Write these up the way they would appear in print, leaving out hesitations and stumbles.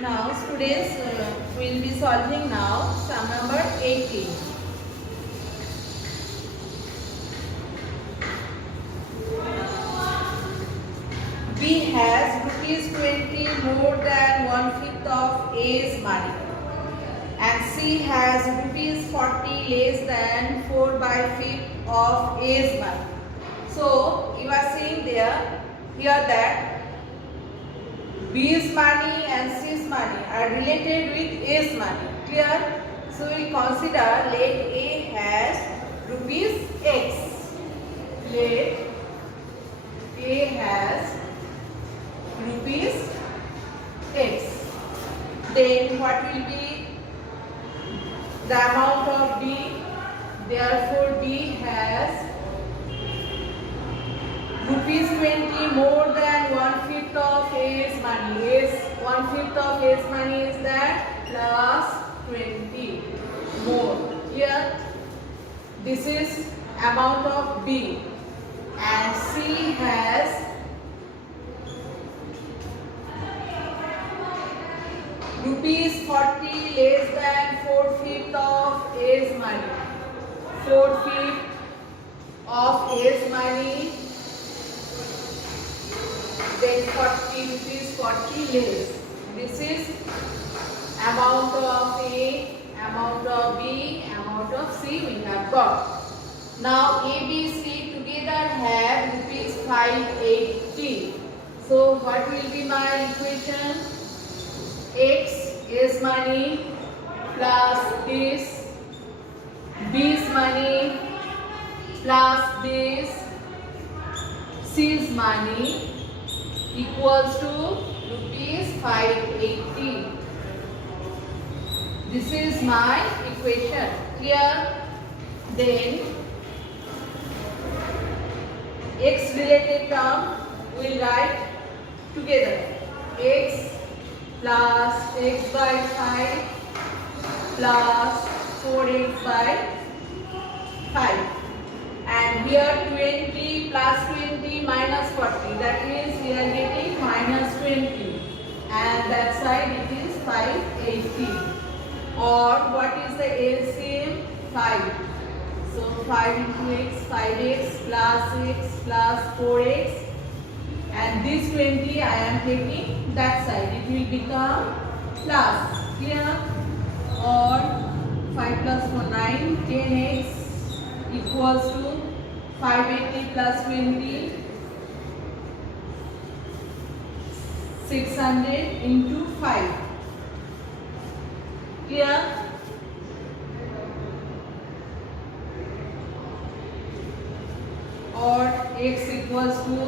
Now students will be solving now sum number 18. B has rupees 20 more than 1/5 of A's money, and C has rupees 40 less than 4/5 of A's money. So you are saying here that B's money and C's money are related with A's money. Clear? So we consider let A has rupees X. Let A has rupees X. Then what will be the amount of B? Therefore B has rupees 20 more than 1/5 of A's money. 1/5 of A's money is that plus 20 more. Here this is amount of B, and C has rupees 40 less than 4/5 of A's money. 4/5 of A's money, then 40 rupees 40 less. This is amount of A, amount of B, amount of C we have got. Now A, B, C together have rupees 580. So what will be my equation? X is money plus this, B's money plus this, C's money equals to rupees 580. This is my equation. Clear? Then X related term we will write together. X plus X by 5 plus 4X by 5. And here 20 plus 20 minus 40. That means we are getting minus 20. And that side it is 580. Or what is the LCM? 5. So 5 into X, 5X plus X plus 4X. And this 20 I am taking that side. It will become plus. Clear? Or 5 plus 4, 9, 10X equals to 580 plus 20, 600 into 5. Clear? Or X equals to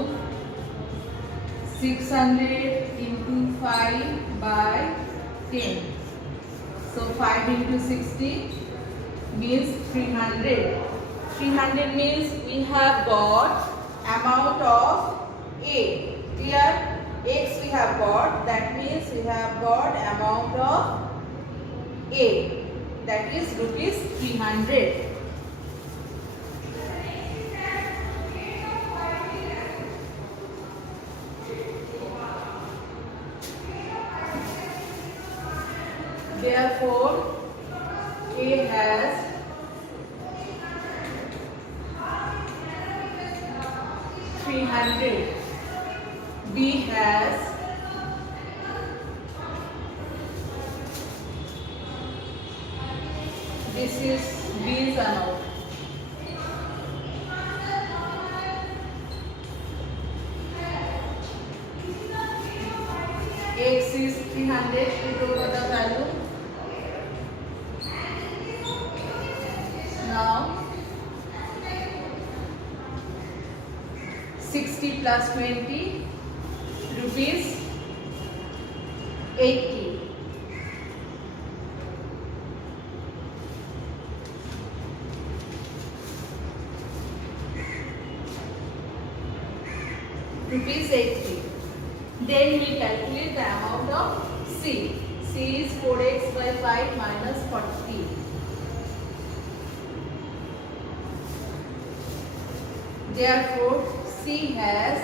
600 into 5 by 10. So 5 into 60 means 300. 300 means we have got amount of A. Clear? X we have got, that means we have got amount of A, that is rupees 300. Therefore A has $300. B has this is B's amount. X is 300. Put over the value. Now 60 plus 20 rupees 80. Rupees 80. Then we calculate the amount of C. C is 4X by 5 minus 40. Therefore C has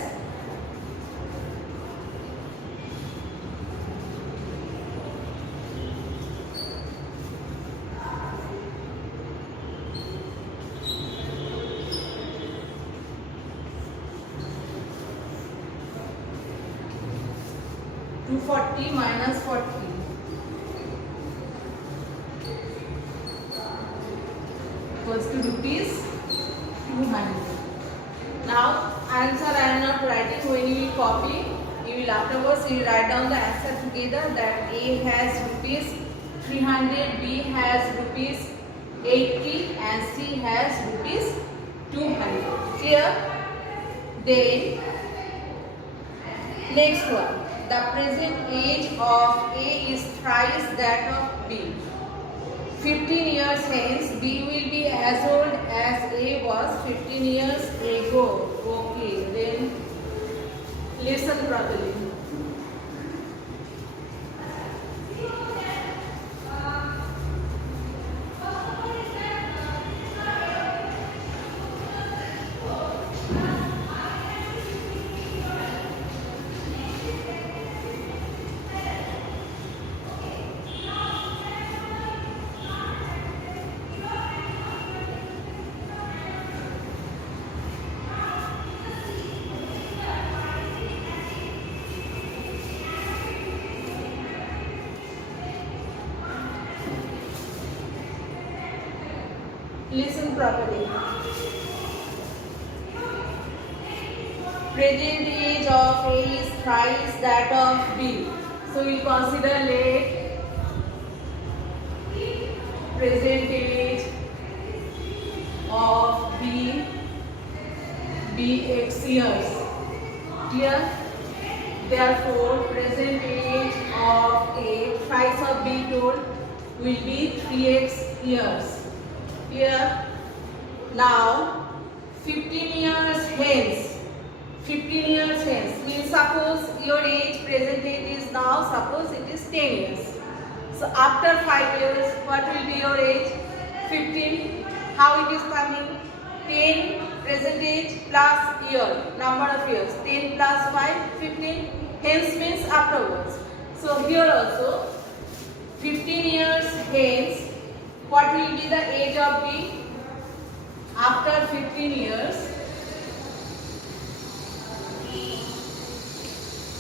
40 minus 40 equals to rupees 200. Now answer I am not writing. When you will copy, you will afterwards you will write down the answer together, that A has rupees 300, B has rupees 80 and C has rupees 200. Clear? Then next one. The present age of A is thrice that of B. 15 years hence, B will be as old as A was 15 years ago. Okay, then listen properly. Listen properly. Present age of A is thrice that of B. So we consider let present age of B be X years. Clear? Therefore, present age of A thrice of B told will be 3x years. Here, now 15 years hence. 15 years hence means suppose your age, present age is now, suppose it is 10 years. So after 5 years, what will be your age? 15. How it is coming? 10 present age plus year, number of years. 10 plus 5, 15. Hence means afterwards. So here also 15 years hence, what will be the age of B? After 15 years,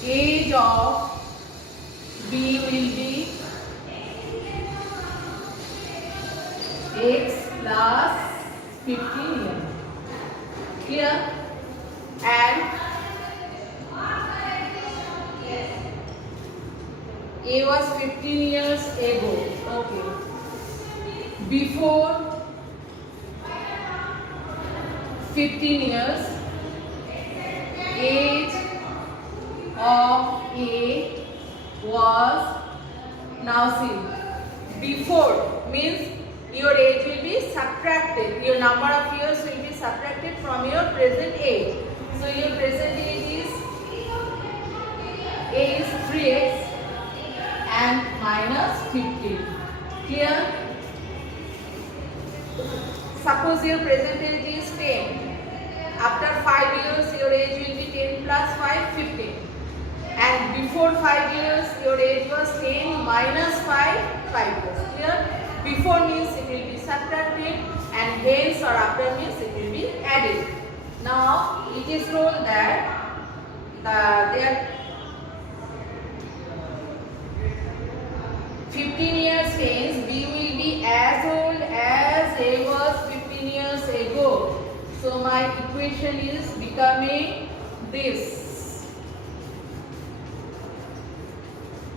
age of B will be X plus 15 years. Clear? And A was 15 years ago. Okay. Before 15 years, age of A was, now see, before means your age will be subtracted, your number of years will be subtracted from your present age. So your present age is A is 3x and minus 15. Clear? Suppose your present age is 10. After 5 years, your age will be 10 plus 5, 15. And before 5 years, your age was 10 minus 5, 5 years. Clear? Before means it will be subtracted, and hence or after means it will be added. Now, it is told that there 15 years hence, B will be as old as A was 15 years ago. So my equation is becoming this.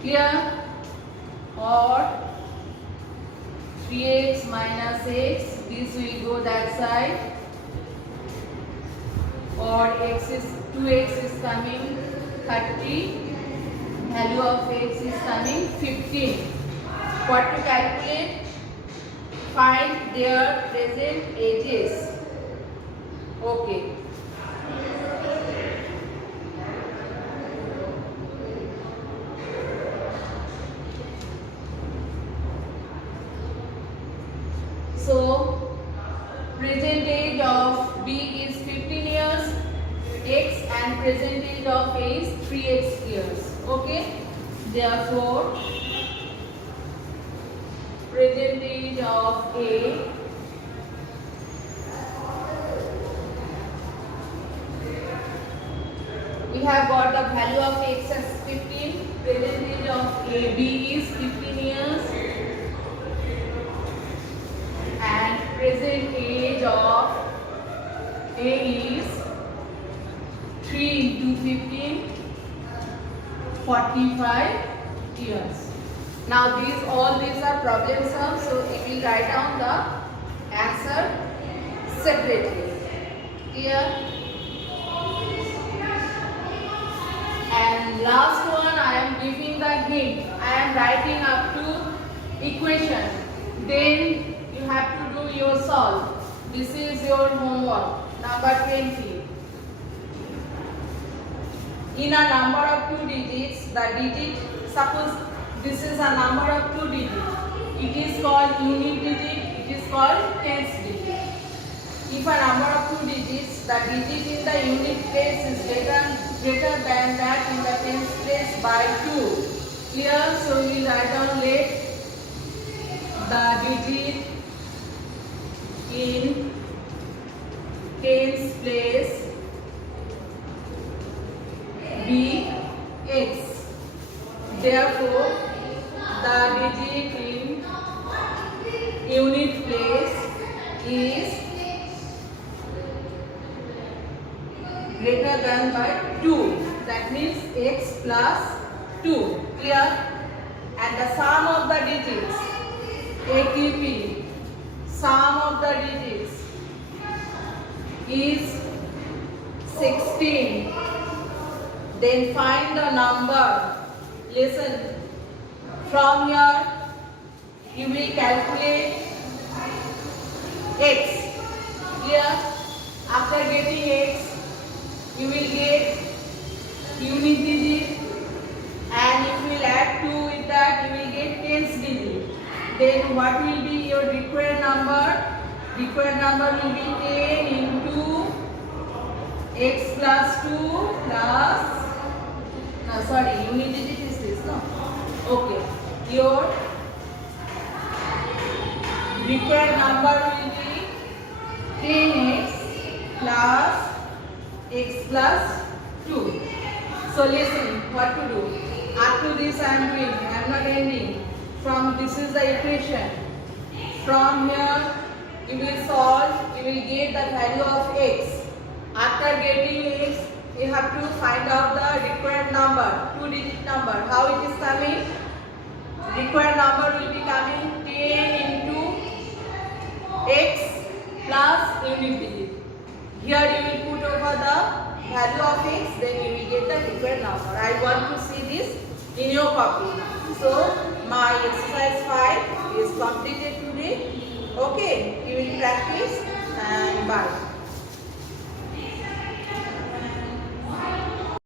Clear? Or 3x minus x, this will go that side. Or x is 2x is coming 30. Value of x is coming 15. What to calculate? Find their present ages. Okay. So, present age of B is 15 years, x, and present age of A is 3x years. Okay. Therefore, present age of A we have got the value of x as 15, present age of AB is 15 years and present age of A is 3 into 15, 45 years. Now all these are problem sums, so we will write down the answer separately. Here. And last one, I am giving the hint. I am writing up to equation. Then you have to do your solve. This is your homework. Number 20. In a number of 2 digits, the digit, suppose this is a number of 2 digits. It is called unit digit, it is called tens digit. If a number of 2 digits, the digit in the unit place is greater than that in the tens place by 2. Clear? So we write down let the digit in tens place be x. Therefore, the digit in unit place is greater than by 2. That means x plus 2. Clear? And the sum of the digits, ATP, sum of the digits is 16. Then find the number. Listen. From here, you will calculate x. Clear? After getting x, you will get unit digit, and if you will add 2 with that, you will get tens digit. Then what will be your required number? Required number will be 10 into x plus 2 plus, unit digit is this, no? Okay. Your required number will be 10x plus x plus 2. So listen, what to do? Up to this I am doing, I am not ending. From this is the equation. From here you will solve, you will get the value of x. After getting x, you have to find out the required number, 2-digit number. How it is coming? Required number will be coming 10 into x plus unit digit. Here you will put over the value of x, then you will get the required number. I want to see this in your copy. So my exercise 5 is completed today. Okay, you will practice and bye.